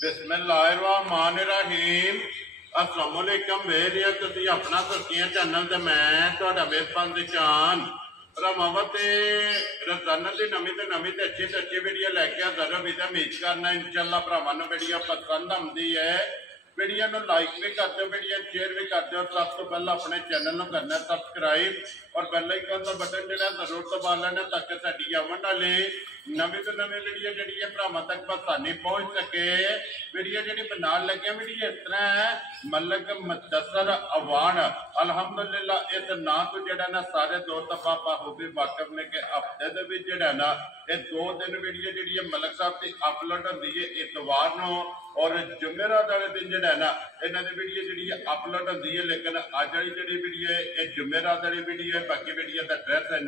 बिस्मिल्लाहिर्रहमानिर्रहीम। अस्सलामुअलैकुम वेरिया तुसी अपना सुर्खियां चैनल ते मैं तुहाडा मेहरबान दी जान रमावत रोजाना दी नवी ते अच्छी वीडियो लैके हाज़र हो। उम्मीद करना इंशाअल्लाह भरावां नूं वीडियो पसंद आउंदी है। वीडियो नूं लाइक भी कर दो, वीडियो शेयर भी कर दो। सब तो पहले अपने चैनल नूं करना सबसक्राइब और बेल आइकन का बटन जिहड़ा जरूर दबा लेना ताकि साडी आउण वाली नवी तो नवी वीडियो जिहड़ी है भरावां तक आसानी पहुंच सके। वीडियो जिहड़ी बनाउण लगे वीडियो इस तरह है मलक मुदस्सर अवान अलहमदुलिल्लाह। इस नाम तो जिहड़ा ना सारे दोस्त पापा हो भी वाकिफ ने कि हफ्ते दे विच जिहड़ा ना ये 2 दिन वीडियो जिहड़ी है मलक साहब की अपलोड होंदी है इतवार नूं और जुमेरात वाले दिन जिहड़ा ना इन्हां दी वीडियो जिहड़ी है अपलोड होंदी है। लेकिन अज वाली जिहड़ी वीडियो है ये जुमेरात वाली वीडियो है। बाकी वीडियो का एड्रैस है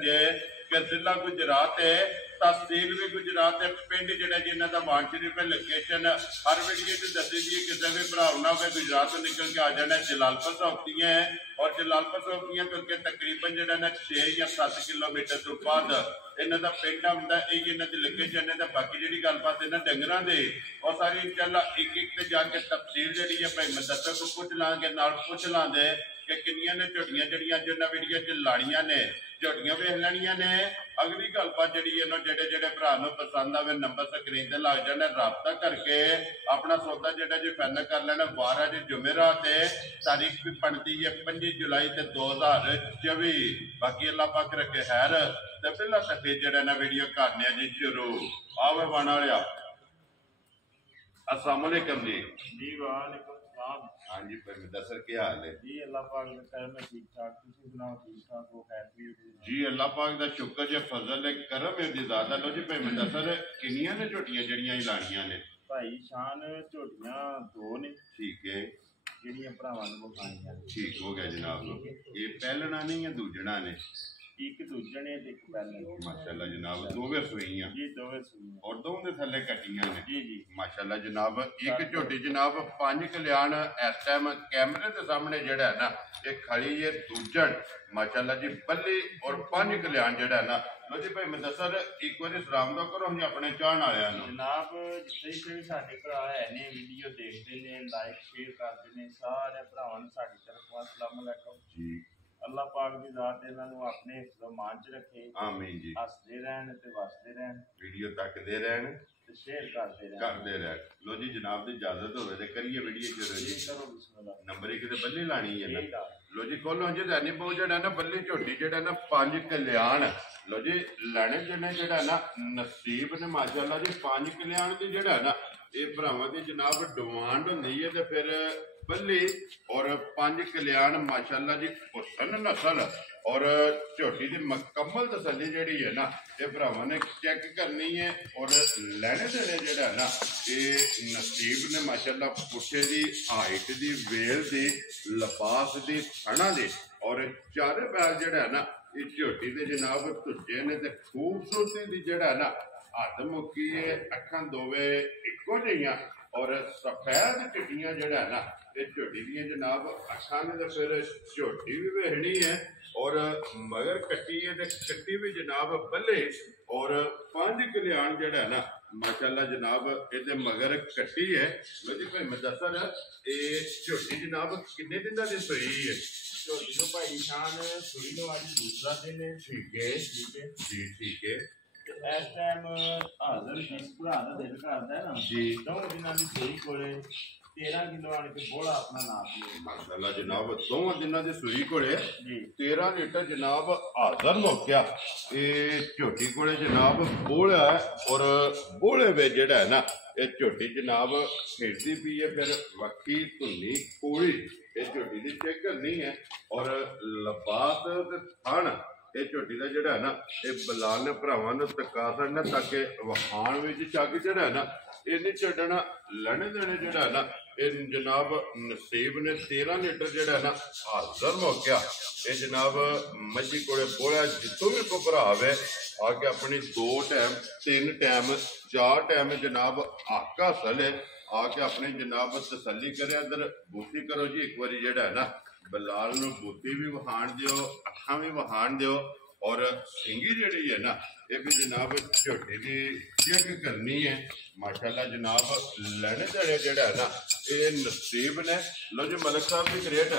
कि जिला गुजरात है, तहसील भी गुजरात है, पिंड जिहड़ा जिन्हां दा मान शरीफ है। लोकेशन हर वीडियो च दसी दी है। किसी भी भरा ना हो गुजरात तो निकल के आ जाना जलालपुर चौकियां है और जलालपुर चौकियां तो अगे तकरीबन जिहड़ा ना 6 या 7 किलोमीटर तो बाद इन्हां दा पिंड आउंदा है। इन्हां दी लोकेशन है। बाकी जिहड़ी गलबात इन्हां डंगरां दे और सारी इंशाअल्लाह एक एक ते जाके तफसील जिहड़ी है भाई मुदस्सर को पुछ लांगे, नाल पुछ लांगे कि किन्नियां ने झोटियां जिहड़ियां जिन्हां वीडियो च लाणियां ने झोटियां वेख लैणियां ने। अगली गलबात जिहड़ी है जेडे जेडे भरा नूं पसंद आवे नंबर स्क्रीन ते लग जाना, राबता करके अपना सौदा जिहड़ा जी फाइनल कर लेना। 12 जी जुमेरात है, तारीख भी बनती है 5 जुलाई 2024। बाकी अल्लाह पाक रखे खैर ते पहला तफसील जिहड़ा ना वीडियो करने जी शुरू। आवे बना लिया। अस्सलाम वालेकुम जी। जी वालेकुम सलाम। हाँ जी भाई मुदस्सर क्या हाल है जी? अल्लाह पाक का करम है, ठीक ठाक। तुसी सुनाओ, ठीक ठाक हो? खैर जी अल्लाह पाक दा शुक्र जे फजल है करम है दी ज़्यादा। लो जी भाई मुदस्सर किन्नियां ने झोटियां जड़ियां ही लाणियां ने? भाई शान झोटियां 2 ने। ठीक है, ਜਿਹੜੀਆਂ ਭਰਾਵਾਂ ਨੂੰ ਵਿਖਾਈਆਂ ठीक हो गया जनाब। ये पहलना नहीं है दूजना ने? ਇੱਕ ਦੂਜੇ ਨੇ ਤੇ ਇੱਕ ਪਹਿਲੇ। माशाल्लाह जनाब दोवें सूईयां जी दोवें सूईयां और दोवें दे थल्ले कट्टियां ने। जी जी माशाल्लाह जनाब। एक झोटी जनाब 5 कल्याण इस टाइम कैमरे के सामने जेड़ा है ना ये खड़ी है दूजन माशाल्लाह जी बल्ली और 5 कल्याण जेड़ा है ना। लो जी भाई मुदस्सर एक बार सलाम दो करो हम अपने चाहण वालियां नूं। जनाब जिथे भी साडे भरा है ने वीडियो देखते ने लाइक शेयर करते ने सारे भरावां नूं साडी तरफों अस्सलाम वालेकुम जी। अल्लाह पाक दी ज़ात इन्हां नूं अपने मान च रखे। आमीन जी। हसदे रहन ते वसदे रहन, वीडियो तकदे रहन ते शेयर करते करते रहन। लो जी जनाब दी इजाजत होवे ते करिए वीडियो शुरू जी। करो बिस्मिल्लाह। नंबर 1 ते बल्ली लानी है ना। ठीक लो जी खोलो जी दैनी बहु जेड़ा ना बल्ली झोटी जेड़ा ना 5 कल्याण। लो जी लैने जने जेड़ा ना नसीब ने माशाल्लाह जी 5 कल्याण दी जेड़ा ना ये भरावां दी जनाब डिमांड होंदी है ते फिर बल्ली और 5 कल्याण माशाल्लाह जी हुसन नस्ल और झोटी की मुकम्मल तसल्ली जिहड़ी है ना ये भरावां ने चेक करनी है और लैने देने जिहड़ा है ना ये नसीब ने माशाल्लाह पुट्ठे की हाइट की वेल की लिबास की थणा की और चारे पैर जिहड़ा है ना ये झोटी के जनाब धुचे ने ते खूबसूरती की जिहड़ा है ना हद मुक्की है। अखां दोवे इक्को जिहियां और सफेद चिट्टियां जिहड़ा है ना ये झोटी दी जनाब अखां ने तो फिर झोटी भी वेखनी है और मगर कट्टी है तो कट्टी भी जनाब बल्ले और 5 कल्याण जिहड़ा है ना माशाल्लाह जनाब ये मगर कट्टी है। लो जी भाई मुदस्सर ये झोटी जनाब किन्ने दिन दी सोई है? झोटी नूं भाई शान सूई नूं अज दूसरा दिन है। ठीक है ठीक है जी ठीक है। इस टाइम हाजर जिस भरा का दिल करता है ना जी 2 दिनों की सूई कोले 13 किलो आने के बोला अपना नाप लिया। माशाल्लाह जनाब 2 दिनों की सूई कोले जी 13 लीटर जनाब हाजर मुक्या। ये झोटी कोले जनाब बोला है और बोले वे जेड़ा है ना ये झोटी जनाब खेड़ती पी है फिर वक्की धुनी कोड़ी ये झोटी की चेक करनी है और लबास थण ये झोटी का जोड़ा है ना ये बलाल ने भरावां नूं तका सकना ताकि वखाण विच चग जोड़ा है ना ये नहीं छड्डना। लैने देने जोड़ा है ना ये जनाब नसीब ने 13 लीटर जोड़ा है ना हाजर मौकिया। ये जनाब मजी कोले बोला जितों भी कोई भरा आवे आके अपनी 2 टाइम 3 टाइम 4 टाइम जनाब हक हासल है आके अपनी जनाब तसली करे। अंदर बूटी करो जी एक बार जेड़ा है ना बलाल नूं बूटी भी वहाण दिओ अखां भी वहाण दिओ ਔਰ ਸਿੰਗੀ ਜਿਹੜੀ ਹੈ ਨਾ ਇਹ ਵੀ ਜਨਾਬ ਝੋਟੀ ਦੀ ਚੈੱਕ ਕਰਨੀ ਹੈ। ਮਾਸ਼ਾਅੱਲਾ ਜਨਾਬ ਲੈਣੇ ਦੇਣੇ ਜਿਹੜਾ ਹੈ ਨਾ ਇਹ ਨਸੀਬ ਨੇ। ਲੋ ਜੀ ਮਲਕ ਸਾਹਿਬ ਦੀ ਗ੍ਰੇਟ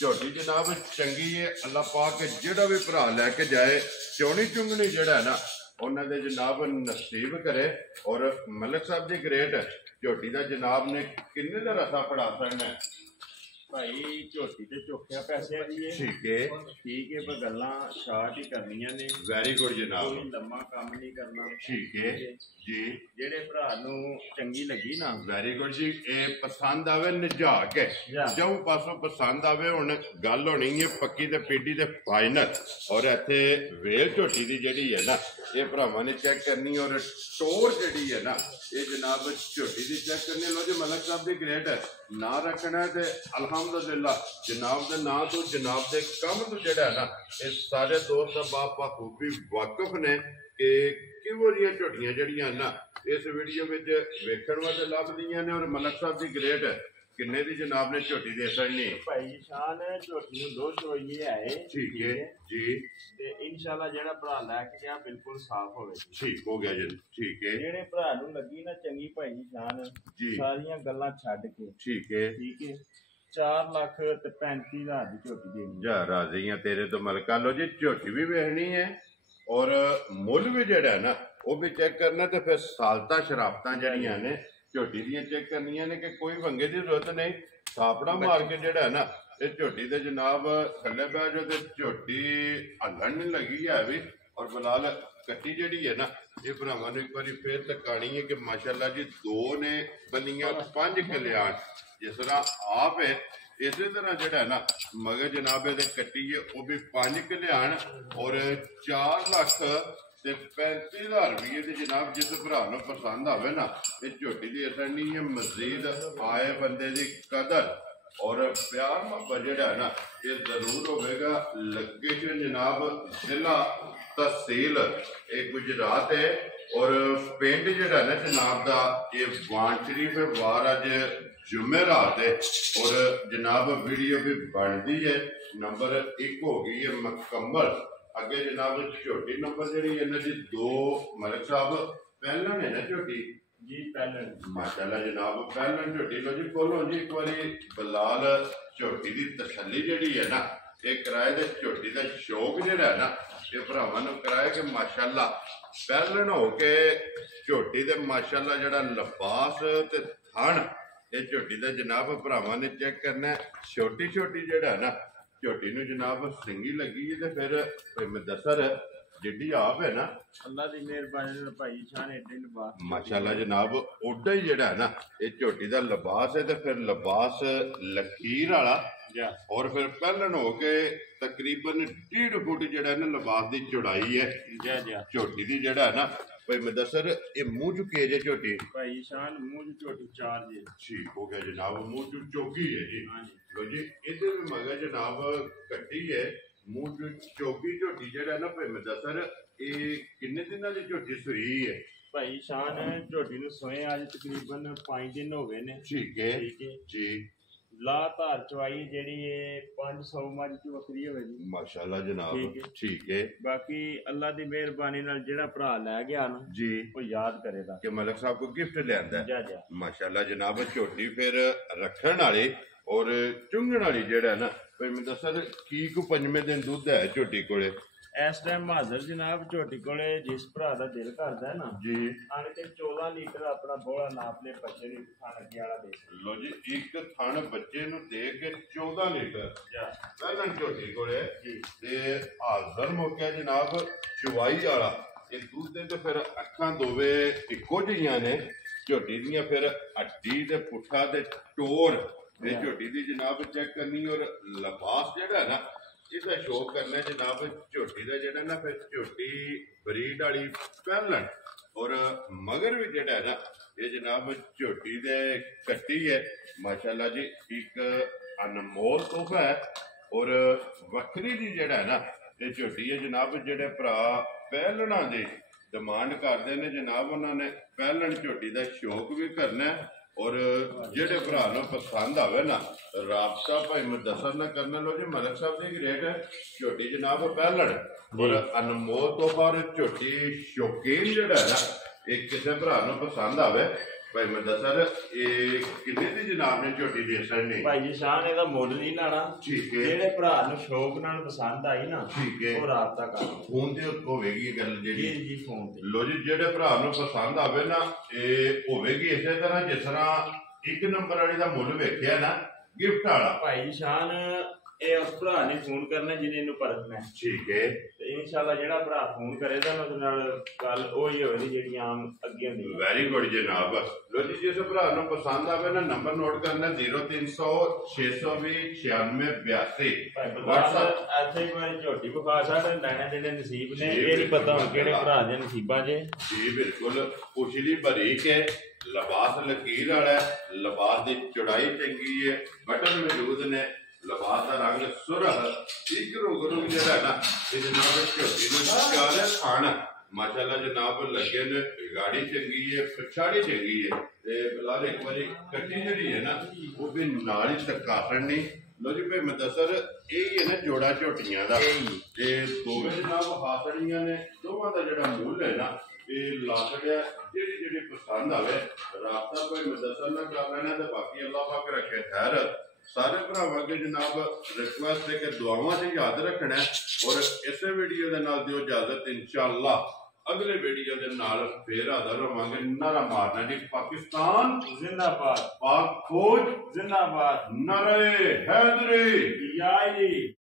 ਝੋਟੀ ਜਨਾਬ ਚੰਗੀ ਹੈ। ਅੱਲਾ ਪਾਕ ਜਿਹੜਾ ਵੀ ਭਰਾ ਲੈ ਕੇ ਜਾਏ ਚੋਣੀ ਚੁੰਗਣੀ ਜਿਹੜਾ ਹੈ ਨਾ ਉਹਨਾਂ ਦੇ ਜਨਾਬ ਨਸੀਬ ਕਰੇ। ਔਰ ਮਲਕ ਸਾਹਿਬ ਦੀ ਗ੍ਰੇਟ ਝੋਟੀ ਦਾ ਜਨਾਬ ਨੇ ਕਿੰਨੇ ਦਾ ਰਸਾ ਫੜਾ ਸਕਣਾ ਭਾਈ ਝੋਟੀ ਤੇ ਚੋਖਿਆ ਪੈਸਿਆਂ ਦੀ ਹੈ। ਠੀਕ ਹੈ ਠੀਕ ਹੈ, ਪਰ ਗੱਲਾਂ ਸ਼ਾਰਟ ਹੀ ਕਰਨੀਆਂ ਨੇ। ਵੈਰੀ ਗੁੱਡ ਜਨਾਬ। ਕੋਈ ਲੰਮਾ ਕੰਮ ਨਹੀਂ ਕਰਨਾ। ਠੀਕ ਹੈ ਜੀ। ਜਿਹੜੇ ਭਰਾ ਨੂੰ ਚੰਗੀ ਲੱਗੀ ਨਾ ਵੈਰੀ ਗੁੱਡ ਜੀ। ਇਹ ਪਸੰਦ ਆਵੇ ਨਿਜਾ ਕੇ ਜੋ ਪਾਸੋਂ ਪਸੰਦ ਆਵੇ। ਹੁਣ ਗੱਲ ਹੋਣੀ ਹੈ ਪੱਕੀ ਤੇ ਪੀਡੀ ਤੇ ਫਾਈਨਲ। ਔਰ ਇੱਥੇ ਵੇਲ ਝੋਟੀ ਦੀ ਜਿਹੜੀ ਹੈ ਨਾ ਇਹ ਭਰਾਵਾਂ ਨੇ ਚੈੱਕ ਕਰਨੀ। ਔਰ ਟੋਰ ਜਿਹੜੀ ਹੈ ਨਾ ਇਹ ਜਨਾਬ ਝੋਟੀ ਦੀ ਚੈੱਕ ਕਰਨੀ। ਲੋ ਜੀ ਮਲਕ ਸਾਹਿਬ ਦੀ ਗ੍ਰੇਟ ਨਾ ਰੱਖਣਾ ਤੇ ਅਲਹਮਦੁਲਿਲਾ ਜਨਾਬ ਦੇ ਨਾਂ ਤੋਂ ਜਨਾਬ ਦੇ ਕੰਮ ਤੋਂ ਜਿਹੜਾ ਹੈ ਨਾ ਇਹ ਸਾਰੇ ਦੋਸਤ ਬਾਖੂਬੀ ਵਾਕਿਫ ਨੇ ਕਿ ਕਿਹੋ ਜਿਹੀਆਂ ਝੋਟੀਆਂ ਜਿਹੜੀਆਂ ਨਾ ਇਸ ਵੀਡੀਓ ਵਿੱਚ ਵੇਖਣ ਵਾਸਤੇ ਲੱਭਦੀਆਂ ਨੇ। ਔਰ ਮਲਕ ਸਾਹਿਬ ਦੀ ਗ੍ਰੇਟ ਕਿੰਨੇ ਦੀ ਜਨਾਬ ਨੇ ਝੋਟੀ ਦੇ ਸਕਣੀ ਭਾਈ ਸ਼ਾਨ ਝੋਟੀ ਨੂੰ 2 ਚੋਈਏ ਆਏ। ਠੀਕ ਹੈ ਜੀ। ਤੇ ਇਨਸ਼ਾਅੱਲਾ ਜਿਹੜਾ ਭਰਾ ਲੈ ਕੇ ਗਿਆ ਬਿਲਕੁਲ ਸਾਫ਼ ਹੋਵੇ। ਠੀਕ ਹੋ ਗਿਆ ਜੀ। ਠੀਕ ਹੈ। ਜਿਹੜੇ ਭਰਾ ਨੂੰ ਲੱਗੀ ਨਾ ਚੰਗੀ ਭਾਈ ਸ਼ਾਨ ਜੀ ਸਾਰੀਆਂ ਗੱਲਾਂ ਛੱਡ ਕੇ ਠੀਕ ਹੈ 4,35,000 ਦੀ ਝੋਟੀ ਦੇਣੀ। ਜਾ ਰਾਜ਼ੀ ਆ ਤੇਰੇ ਤੋਂ ਮਲਕਾ। ਲੋ ਜੀ ਝੋਟੀ ਵੀ ਵੇਖਣੀ ਹੈ ਔਰ ਮੁੱਲ ਵੀ ਜਿਹੜਾ ਹੈ ਨਾ ਉਹ ਵੀ ਚੈੱਕ ਕਰਨਾ। ਤੇ ਫਿਰ ਸਾਲਤਾ ਸ਼ਰਾਬਤਾਂ ਜਿਹੜੀਆਂ ਨੇ ਝੋਟੀ ਦੀਆਂ ਚੈੱਕ ਕਰਨੀਆਂ ਨੇ ਕਿ ਕੋਈ ਵੰਗੇ ਦੀ ਜ਼ਰੂਰਤ ਨਹੀਂ। ਥਾਪੜਾ ਮਾਰ ਕੇ ਜਿਹੜਾ ਹੈ ਨਾ ਇਹ ਝੋਟੀ ਦੇ ਜਨਾਬ ਥੱਲੇ ਬਹਿ ਜਾਓ ਤੇ ਝੋਟੀ ਹੱਲਣ ਨਹੀਂ ਲੱਗੀ ਹੈ ਵੀ। ਔਰ ਫਿਲਹਾਲ ਕੱਟੀ ਜਿਹੜੀ ਹੈ ਨਾ ਇਹ ਭਰਾਵਾਂ ਨੂੰ ਇੱਕ ਵਾਰੀ ਫੇਰ ਤਕਾਣੀ ਹੈ ਕਿ ਮਾਸ਼ਾਅੱਲਾ ਜੀ 2 ਨੇ ਬੰਨੀਆਂ 5 ਕਲਿਆਣ ਜਿਸ ਤਰ੍ਹਾਂ ਆਪ ਹੈ ਇਸੇ ਤਰ੍ਹਾਂ ਜਿਹੜਾ ਹੈ ਨਾ ਮਗਰ ਜਨਾਬ ਇਹਦੇ ਕੱਟੀ ਹੈ ਉਹ ਵੀ 5 ਕਲਿਆਣ। ਔਰ 4,35,000 ਰੁਪਏ ਦੀ ਜਨਾਬ ਜਿਸ ਭਰਾ ਨੂੰ ਪਸੰਦ ਆਵੇ ਨਾ ਇਹ ਝੋਟੀ ਦੀ ਅਸਰ ਨਹੀਂ ਹੈ। ਮਜ਼ੀਦ ਆਏ ਬੰਦੇ ਦੀ ਕਦਰ ਔਰ ਪਿਆਰ ਮੁਹੱਬਤ ਜਿਹੜਾ ਹੈ ਨਾ ਇਹ ਜ਼ਰੂਰ ਹੋਵੇਗਾ। ਲੋਕੇਸ਼ਨ ਜਨਾਬ ਜ਼ਿਲ੍ਹਾ ਤਹਿਸੀਲ ਇਹ ਗੁਜਰਾਤ ਹੈ। ਔਰ ਪਿੰਡ ਜਿਹੜਾ ਨਾ ਜਨਾਬ ਦਾ ਇਹ ਵਾਨ ਸ਼ਰੀਫ ਵਾਰ ਅੱਜ ਜੁਮੇਰਾਤ ਹੈ। ਔਰ ਜਨਾਬ ਵੀਡੀਓ ਵੀ ਬਣਦੀ ਹੈ। ਨੰਬਰ 1 ਹੋ ਗਈ ਹੈ ਮੁਕੰਮਲ। ਅੱਗੇ ਜਨਾਬ ਝੋਟੀ ਨੰਬਰ ਜਿਹੜੀ ਇਹਨਾਂ ਦੀ 2 ਮਲਕ ਸਾਹਿਬ ਪਹਿਲਾਂ ਨੇ ਨਾ ਝੋਟੀ ਜੀ ਪਹਿਲਾਂ ਮਾਸ਼ਾਅੱਲਾ ਜਨਾਬ ਪਹਿਲਾਂ ਝੋਟੀ ਲੋ ਜੀ ਖੋਲੋ ਜੀ ਇੱਕ ਵਾਰੀ ਬਲਾਲ ਝੋਟੀ ਦੀ ਤਸੱਲੀ ਜਿਹੜੀ ਹੈ ਨਾ ਇਹ ਕਿਰਾਏ ਦੇ ਝੋਟੀ ਦਾ ਸ਼ੌਕ ਜਿਹੜਾ ਹੈ ਨਾ ਇਹ ਭਰਾਵਾਂ ਨੂੰ ਕਰਾਇਆ ਕਿ ਮਾਸ਼ਾਅੱਲਾ ਪਹਿਲਣ ਹੋ ਕੇ ਝੋਟੀ ਦੇ ਮਾਸ਼ਾਅੱਲਾ ਜਿਹੜਾ ਲਿਬਾਸ ਤੇ ਥਣ ਇਹ ਝੋਟੀ ਦਾ ਜਨਾਬ ਭਰਾਵਾਂ ਨੇ ਚੈੱਕ ਕਰਨਾ। ਛੋਟੀ ਛੋਟੀ ਜਿਹੜਾ ਨਾ ਝੋਟੀ ਨੂੰ ਜਨਾਬ ਸਿੰਗੀ ਲੱਗੀ ਹੈ ਤੇ ਫਿਰ ਮੁਦੱਸਰ ਜਿੱਡੀ ਆਪ ਹੈ ਨਾ ਅੱਲਾ ਦੀ ਮਿਹਰਬਾਨੀ ਨਾਲ ਭਾਈ ਸ਼ਾਨ ਏਡੇ ਲਿਬਾਸ ਮਾਸ਼ਾਅੱਲਾ ਜਨਾਬ ਓਡਾ ਹੀ ਜਿਹੜਾ ਨਾ ਇਹ ਝੋਟੀ ਦਾ ਲਿਬਾਸ ਹੈ ਤੇ ਫਿਰ ਲਿਬਾਸ ਲਕੀਰ ਵਾਲਾ। ਔਰ ਫਿਰ ਪਹਿਲਣ ਹੋ ਕੇ ਤਕਰੀਬਨ 1.5 ਫੁੱਟ ਜਿਹੜਾ ਨਾ ਲਿਬਾਸ ਦੀ ਚੌੜਾਈ ਹੈ ਝੋਟੀ ਦੀ ਜਿਹੜਾ ਨਾ ਭਾਈ ਮੁਦੱਸਰ ਇਹ ਮੂੰਹ ਚੁੱਕੇ ਜੇ ਝੋਟੀ ਭਾਈ ਸ਼ਾਨ ਮੂੰਹ ਝੋਟੀ 4 ਜੇ ਠੀਕ ਹੋ ਗਿਆ ਜਨਾਬ ਮੂੰਹ ਚੋਗੀ ਹੈ ਜੀ। ਲੋ ਜੀ ਇਹਦੇ ਵੀ ਮਗਰ ਜਨਾਬ ਕੱਟੀ ਹੈ ਮੂੰਹ ਚੋਗੀ ਝੋਟੀ ਜਿਹੜਾ ਨਾ ਭਾਈ ਮੁਦੱਸਰ ਇਹ ਕਿੰਨੇ ਦਿਨਾਂ ਦੀ ਝੋਟੀ ਸੂਈ ਹੈ ਭਾਈ ਸ਼ਾਨ ਝੋਟੀ ਨੂੰ ਸੋਏ ਅੱਜ ਤਕਰੀਬਨ 5 ਦਿਨ ਹੋ ਗਏ ਨੇ। ਠੀਕ ਹੈ ਜੀ। ਲਾ ਧਾਰ ਚਵਾਈ ਜਿਹੜੀ ਇਹ 500 ਮੱਝ ਚ ਵੱਖਰੀ ਹੋਵੇ ਜੀ ਮਾਸ਼ਾਅੱਲਾ ਜਨਾਬ। ਠੀਕ ਹੈ ਬਾਕੀ ਅੱਲਾ ਦੀ ਮਿਹਰਬਾਨੀ ਨਾਲ ਜਿਹੜਾ ਭਰਾ ਲੈ ਗਿਆ ਨਾ ਜੀ ਉਹ ਯਾਦ ਕਰੇਗਾ ਕਿ ਮਲਕ ਸਾਹਿਬ ਕੋ ਗਿਫਟ ਲਿਆਂਦਾ ਮਾਸ਼ਾਅੱਲਾ ਜਨਾਬ। ਝੋਟੀ ਫਿਰ ਰੱਖਣ ਵਾਲੀ ਔਰ ਚੁੰਗਣ ਵਾਲੀ ਜਿਹੜਾ ਨਾ ਭਾਈ ਮੈਂ ਦੱਸਾਂ ਕੀ ਕੋ 5ਵੇਂ ਦਿਨ ਦੁੱਧ ਹੈ ਝੋਟੀ ਕੋਲੇ ਇਸ ਟਾਈਮ ਹਾਜ਼ਰ ਜਨਾਬ। ਝੋਟੀ ਕੋਲੇ ਜਿਸ ਭਰਾ ਦਾ ਦਿਲ ਕਰਦਾ ਨਾ ਜੀ ਆਣ ਕੇ 14 ਲੀਟਰ ਆਪਣਾ ਬੋਲਾ ਨਾਪ ਲੈ ਬੱਚੇ ਨੂੰ ਥਣ ਅੱਗੇ ਵਾਲਾ ਦੇ ਲੋ ਜੀ ਇੱਕ ਥਣ ਬੱਚੇ ਨੂੰ ਦੇ ਕੇ 14 ਲੀਟਰ ਪਹਿਲਾਂ ਝੋਟੀ ਕੋਲੇ ਜੀ ਤੇ ਹਾਜ਼ਰ ਮੌਕਿਆ ਜਨਾਬ ਚਵਾਈ ਵਾਲਾ ਇਹ ਦੁੱਧ ਦੇ ਤੇ ਫਿਰ ਅੱਖਾਂ ਦੋਵੇਂ ਇੱਕੋ ਜਿਹੀਆਂ ਨੇ ਝੋਟੀ ਦੀਆਂ। ਫਿਰ ਹੱਡੀ ਤੇ ਪੁੱਠਾ ਤੇ ਟੋਰ ਇਹ ਝੋਟੀ ਦੀ ਜਨਾਬ ਚੈੱਕ ਕਰਨੀ ਔਰ ਲਿਬਾਸ ਜਿਹੜਾ ਨਾ ਇਹਦਾ ਸ਼ੌਕ ਕਰਨਾ ਜਨਾਬ। ਝੋਟੀ ਦਾ ਜਿਹੜਾ ਨਾ ਫਿਰ ਝੋਟੀ ਬਰੀਡ ਵਾਲੀ ਪਹਿਲਣ ਔਰ ਮਗਰ ਵੀ ਜਿਹੜਾ ਨਾ ਇਹ ਜਨਾਬ ਝੋਟੀ ਦੇ ਕੱਟੀ ਹੈ ਮਾਸ਼ਾਅੱਲਾ ਜੀ। ਇੱਕ ਅਨਮੋਲ ਤੋਹਫਾ ਹੈ ਔਰ ਵੱਖਰੀ ਜੀ ਜਿਹੜਾ ਨਾ ਇਹ ਝੋਟੀ ਹੈ ਜਨਾਬ। ਜਿਹੜੇ ਭਰਾ ਪਹਿਲਣਾ ਦੀ ਡਿਮਾਂਡ ਕਰਦੇ ਨੇ ਜਨਾਬ ਉਹਨਾਂ ਨੇ ਪਹਿਲਣ ਝੋਟੀ ਦਾ ਸ਼ੌਕ ਵੀ ਕਰਨਾ ਔਰ ਜਿਹੜੇ ਭਰਾ ਨੂੰ ਪਸੰਦ ਆਵੇ ਨਾ ਰਾਬਤਾ ਭਾਈ ਮੁਦੱਸਰ ਨਾਲ ਕਰਨ ਲੋ ਜੀ। ਮਲਕ ਸਾਹਿਬ ਦੀ ਰੇਟ ਹੈ ਝੋਟੀ ਜਨਾਬ ਪਹਿਲਣ ਔਰ ਅਨਮੋਲ ਤੋਂ ਬਾਅਦ ਝੋਟੀ ਸ਼ੌਕੀਨ ਜਿਹੜਾ ਹੈ ਨਾ ਇਹ ਕਿਸੇ ਭਰਾ ਨੂੰ ਪਸੰਦ ਆਵੇ ਭਾਈ ਮੁਦੱਸਰ ਇਹ ਕਿੰਨੇ ਦੀ ਜਨਾਬ ਨੇ ਝੋਟੀ ਦੇ ਸਕਣੀ ਭਾਈ ਜੀ ਸ਼ਾਨ ਇਹਦਾ ਮੁੱਲ ਨਹੀਂ ਲਾਣਾ। ਠੀਕ ਹੈ। ਜਿਹੜੇ ਭਰਾ ਨੂੰ ਸ਼ੌਕ ਨਾਲ ਪਸੰਦ ਆਈ ਨਾ ਠੀਕ ਹੈ। ਉਹ ਰਾਬਤਾ ਕਰ ਫੋਨ ਤੇ ਹੋਵੇਗੀ ਗੱਲ ਜਿਹੜੀ ਜੀ ਫੋਨ ਤੇ। ਲੋ ਜੀ ਜਿਹੜੇ ਭਰਾ ਨੂੰ ਪਸੰਦ ਆਵੇ ਨਾ ਇਹ ਹੋਵੇਗੀ ਇਸੇ ਤਰ੍ਹਾਂ ਜਿਸ ਤਰ੍ਹਾਂ 1 ਨੰਬਰ ਵਾਲੀ ਦਾ ਮੁੱਲ ਵੇਖਿਆ ਨਾ ਗਿਫਟ ਵਾਲਾ। ਭਾਈ ਜੀ ਸ਼ਾਨ ਇਹ ਉਸ ਭਰਾ ਨੇ ਫੋਨ ਕਰਨਾ ਜਿਹਨੇ ਇਹਨੂੰ ਪਰਖਣਾ। ਠੀਕ ਹੈ। ਤੇ ਇਨਸ਼ਾਅੱਲਾ ਜਿਹੜਾ ਭਰਾ ਫੋਨ ਕਰੇਗਾ ਉਹਦੇ ਨਾਲ ਗੱਲ ਉਹੀ ਹੋਵੇਗੀ ਜਿਹੜੀ ਆਮ ਅੱਗੇ ਹੁੰਦੀ ਹੈ। ਵੈਰੀ ਗੁੱਡ ਜਨਾਬ। ਲੋ ਜੀ ਜਿਸ ਭਰਾ ਨੂੰ ਪਸੰਦ ਆਵੇ ਨਾ ਨੰਬਰ ਨੋਟ ਕਰਨਾ 0300 620 9682 WhatsApp ਇੱਥੇ ਹੀ ਮੈਂ ਝੋਟੀ ਵਿਖਾ ਸਕਦਾ ਲੈਣੇ ਜਿਹੜੇ ਨਸੀਬ ਨੇ ਇਹ ਨਹੀਂ ਪਤਾ ਹੁਣ ਕਿਹੜੇ ਭਰਾ ਦੇ ਨਸੀਬਾਂ 'ਚ। ਜੀ ਬਿਲਕੁਲ ਪੁਛਲੀ ਬਰੀਕ ਹੈ ਲਿਬਾਸ ਲਕੀਰ ਵਾਲਾ ਹੈ ਲਿਬਾਸ ਦੀ ਚੌੜਾਈ ਚੰਗੀ ਹੈ ਬਟਨ ਮੌਜੂਦ ਨੇ ਲਿਬਾਸ ਦਾ ਰੰਗ ਸੁਰਖ ਇੱਕ ਰੋਗ ਜਿਹੜਾ ਨਾ ਇਹ ਜਨਾਬ ਝੋਟੀ ਨੂੰ ਚਾਰੇ ਖਾਣ ਮਾਸ਼ਾਅੱਲਾ ਜਨਾਬ ਲੱਗੇ ਨੇ ਗਾੜੀ ਚੰਗੀ ਹੈ ਪਛਾੜੀ ਚੰਗੀ ਹੈ ਤੇ ਬਿਲਾਲ ਇੱਕ ਵਾਰੀ ਕੱਟੀ ਜਿਹੜੀ ਹੈ ਨਾ ਉਹ ਵੀ ਨਾਲ ਹੀ ਤਕਾਸਣ ਨਹੀਂ। ਲੋ ਜੀ ਭਾਈ ਮੁਦੱਸਰ ਇਹ ਹੀ ਹੈ ਨਾ ਜੋੜਾ ਝੋਟੀਆਂ ਦਾ ਤੇ ਦੋਵੇਂ ਜਨਾਬ ਹਾਸੜੀਆਂ ਨੇ ਦੋਵਾਂ ਦਾ ਜਿਹੜਾ ਮੁੱਲ ਹੈ ਨਾ ਇਹ ਲਾਗੜਿਆ ਜਿਹੜੀ ਪਸੰਦ ਆਵੇ ਰਾਬਤਾ ਭਾਈ ਮੁਦੱਸਰ ਨਾਲ ਕਰ ਲੈਣਾ ਤੇ ਬਾਕੀ ਅੱਲਾਹ ਪਾਕ ਰੱਖੇ ਖੈਰ। ਸਾਰੇ ਭਰਾਵਾਂ ਅੱਗੇ ਜਨਾਬ ਰਿਕੁਐਸਟ ਹੈ ਕਿ ਦੁਆਵਾਂ 'ਚ ਯਾਦ ਰੱਖਣਾ ਔਰ ਇਸੇ ਵੀਡੀਓ ਦੇ ਨਾਲ ਦਿਓ ਇਜਾਜ਼ਤ ਇਨਸ਼ਾਅੱਲਾ ਅਗਲੇ ਵੀਡੀਓ ਦੇ ਨਾਲ ਫੇਰ ਹਾਜ਼ਰ ਹੋਵਾਂਗੇ। ਨਾਰਾ ਮਾਰਨਾ ਜੀ ਪਾਕਿਸਤਾਨ ਜ਼ਿੰਦਾਬਾਦ, ਪਾਕ ਫੌਜ ਜ਼ਿੰਦਾਬਾਦ, ਨਾਰੇ ਹੈਦਰੀ ਯਾਈ।